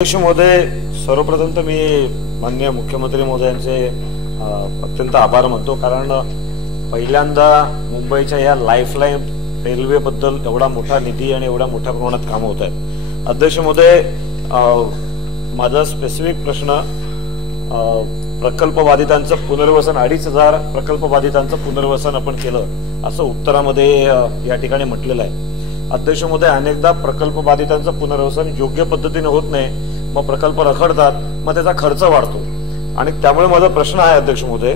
अध्यक्ष महोदय, सर्वप्रथम तर मी माननीय मुख्यमंत्री महोदयांचे अत्यंत आभार मानतो, कारण पहिल्यांदा मुंबईच्या या लाईफलाईन रेल्वे बद्दल एवढा मोठा निधी आणि एवढ्या मोठ्या प्रमाणात काम होत आहेत। अध्यक्ष महोदय, माझा स्पेसिफिक प्रश्न प्रकल्प बाधितांचं पुनर्वसन 2500 प्रकल्प बाधितांचं पुनर्वसन आपण केलं असं उत्तरामध्ये या ठिकाणी म्हटलेलं आहे। अध्यक्ष महोदय, अनेकदा प्रकल्प बाधितांचं पुनर्वसन योग्य पद्धतीने होत नाही, मग प्रकल्प रखडतात, मग त्याचा खर्च वाढतो आणि त्यामुळे माझा प्रश्न आहे अध्यक्ष महोदय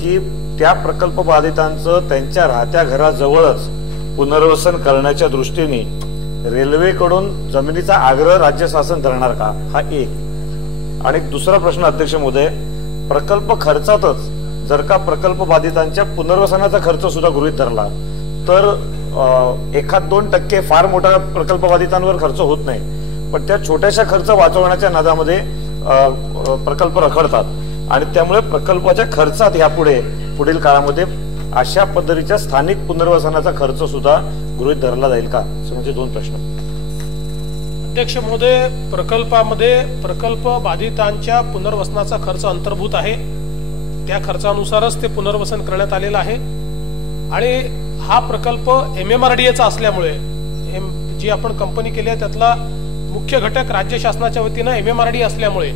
की त्या प्रकल्प बाधितांचं त्यांच्या राहत्या घराजवळच पुनर्वसन करण्याच्या दृष्टीने रेल्वेकडून जमिनीचा आग्रह राज्य शासन धरणार का, हा एक। आणि दुसरा प्रश्न अध्यक्ष महोदय, प्रकल्प खर्चातच जर का प्रकल्प बाधितांच्या पुनर्वसनाचा खर्च सुद्धा गृहीत धरला तर 1-2% फार मोठा प्रकल्प बाधितांवर खर्च होत नाही, पण त्या छोट्याशा खर्च वाचवण्याच्या नादामध्ये प्रकल्प रखडतात आणि त्यामुळे प्रकल्पाच्या खर्चात यापुढे पुढील काळामध्ये अशा पद्धतीच्या स्थानिक पुनर्वसनाचा खर्च सुद्धा गृहीत धरला जाईल का, असे माझे दोन प्रश्न। अध्यक्ष महोदय, प्रकल्पामध्ये प्रकल्प बाधितांच्या पुनर्वसनाचा खर्च अंतर्भूत आहे, त्या खर्चानुसारच ते पुनर्वसन करण्यात आलेलं आहे आणि हा प्रकल्प MMRDA असल्यामुळे जी आपण कंपनी केली आहे त्यातला मुख्य घटक राज्य शासनाच्या वतीने MMRDA असल्यामुळे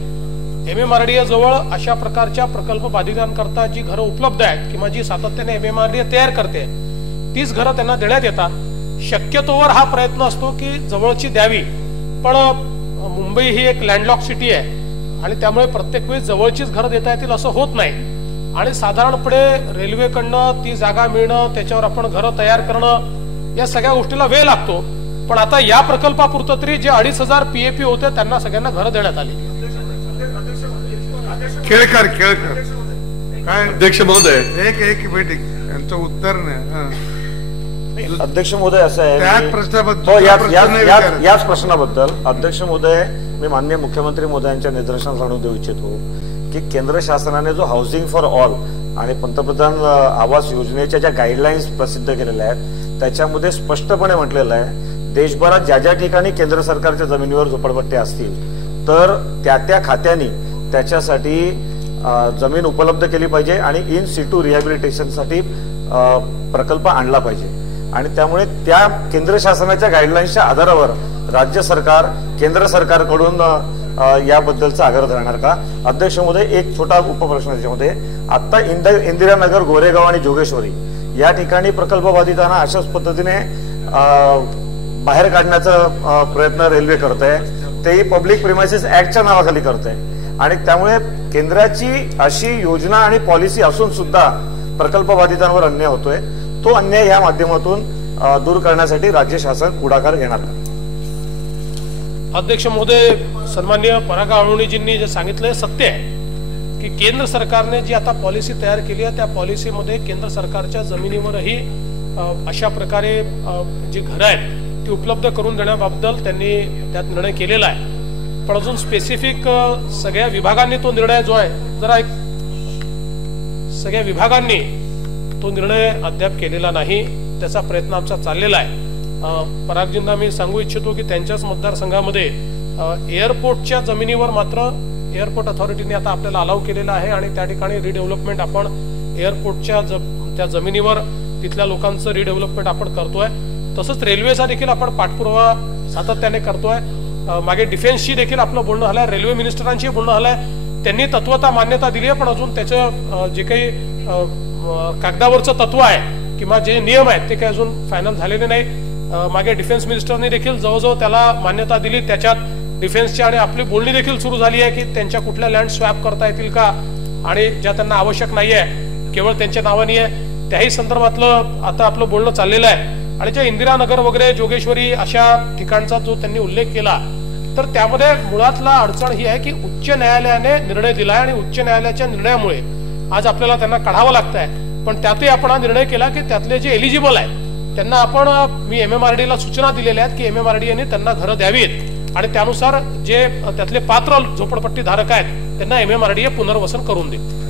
MMRDA जवळ अशा प्रकारच्या प्रकल्प बाधितांकरता जी घरं उपलब्ध आहेत किंवा जी सातत्याने MMRDA तयार करते तीच घरं त्यांना देण्यात येतात। शक्यतोवर हा प्रयत्न असतो की जवळची द्यावी, पण मुंबई ही एक लँडलॉक सिटी आहे आणि त्यामुळे प्रत्येक वेळी जवळचीच घरं देता येतील असं होत नाही आणि साधारणपणे रेल्वेकडनं ती जागा मिळणं, त्याच्यावर आपण घरं तयार करणं, या सगळ्या गोष्टीला वेळ लागतो। पण आता या प्रकल्पापुरतं तरी जे 2500 PAP होते त्यांना सगळ्यांना घरं देण्यात आली। केळकर काय अध्यक्ष महोदय, एक मिनिट यांचं उत्तर नाही। अध्यक्ष महोदय, असं आहे याच प्रश्नाबद्दल अध्यक्ष महोदय मी माननीय मुख्यमंत्री महोदयांच्या निदर्शनास आणून देऊ इच्छितो की केंद्र शासनाने जो हाऊसिंग फॉर ऑल आणि पंतप्रधान आवास योजनेच्या ज्या गाईडलाईन्स प्रसिद्ध केलेल्या आहेत त्याच्यामध्ये स्पष्टपणे म्हटलेलं आहे, देशभरात ज्या ज्या ठिकाणी केंद्र सरकारच्या जमिनीवर झोपडपट्ट्या असतील तर त्या खात्यांनी त्याच्यासाठी जमीन उपलब्ध केली पाहिजे आणि इन सिटू रिहॅबिलिटेशनसाठी प्रकल्प आणला पाहिजे आणि त्यामुळे त्या केंद्र शासनाच्या गाईडलाईन्सच्या आधारावर राज्य सरकार केंद्र सरकारकडून याबद्दलचा आग्रह धरणार का। अध्यक्ष महोदय, एक छोटा उपप्रश्न त्याच्यामध्ये, आता इंदिरानगर, गोरेगाव आणि जोगेश्वरी या ठिकाणी प्रकल्प बाधितांना अशाच पद्धतीने बाहेर काढण्याचा प्रयत्न रेल्वे करत आहे, तेही पब्लिक प्रिमायसेस ऍक्टच्या नावाखाली करत आहे आणि त्यामुळे केंद्राची अशी योजना आणि पॉलिसी असून सुद्धा प्रकल्प बाधितांवर अन्याय होतोय, तो अन्याय या माध्यमातून दूर करण्यासाठी राज्य शासन पुढाकार घेणार का। अध्यक्ष महोदय, सन्माननीय पराग अळवणीजींनी जे सांगितलंय सत्य आहे की केंद्र सरकारने जी आता पॉलिसी तयार केली आहे त्या पॉलिसीमध्ये केंद्र सरकारच्या जमिनीवरही अशा प्रकारे जी घरं आहेत ती उपलब्ध करून देण्याबद्दल त्यांनी त्यात निर्णय केलेला आहे, पण अजून स्पेसिफिक सगळ्या विभागांनी तो निर्णय जो आहे जरा एक सगळ्या विभागांनी तो निर्णय अद्याप केलेला नाही, त्याचा प्रयत्न आमचा चाललेला आहे। परागजींना मी सांगू इच्छितो की त्यांच्याच मतदारसंघामध्ये एअरपोर्टच्या जमिनीवर मात्र एअरपोर्ट अथॉरिटीने आता आपल्याला अलाउ केलेला आहे आणि त्या ठिकाणी रिडेव्हलपमेंट आपण एअरपोर्टच्या त्या जमिनीवर तिथल्या लोकांचं रिडेव्हलपमेंट आपण करतोय। तसंच रेल्वेचा देखील आपण पाठपुरावा सातत्याने करतोय। मागे डिफेन्सची देखील आपलं बोलणं झालंय, रेल्वे मिनिस्टरांची बोलणं झालंय, त्यांनी तत्वता मान्यता दिली आहे, पण अजून त्याचं जे काही कागदावरचं तत्व आहे किंवा जे नियम आहेत ते काही अजून फायनल झालेले नाही। मागे डिफेन्स मिनिस्टरने देखील जवळजवळ त्याला मान्यता दिली, त्याच्यात डिफेन्सची आणि आपली बोलणी देखील सुरू झाली आहे की त्यांच्या कुठल्या लँड स्वॅप करता येतील का आणि ज्या त्यांना आवश्यक नाहीये केवळ त्यांच्या नावाने आहे त्याही संदर्भातलं आता आपलं बोलणं चाललेलं आहे। आणि ज्या इंदिरानगर वगैरे जोगेश्वरी अशा ठिकाणचा जो त्यांनी उल्लेख केला तर त्यामध्ये मुळातला अडचण ही आहे की उच्च न्यायालयाने निर्णय दिलाय आणि उच्च न्यायालयाच्या निर्णयामुळे आज आपल्याला त्यांना काढावं लागतंय, पण त्यातही आपण हा निर्णय केला की त्यातले जे एलिजिबल आहेत त्यांना आपण मी MMRDA सूचना दिलेल्या आहेत की MMRDA त्यांना घरं द्यावीत आणि त्यानुसार जे त्यातले पात्र झोपडपट्टी धारक आहेत त्यांना MMRDA पुनर्वसन करून देईल।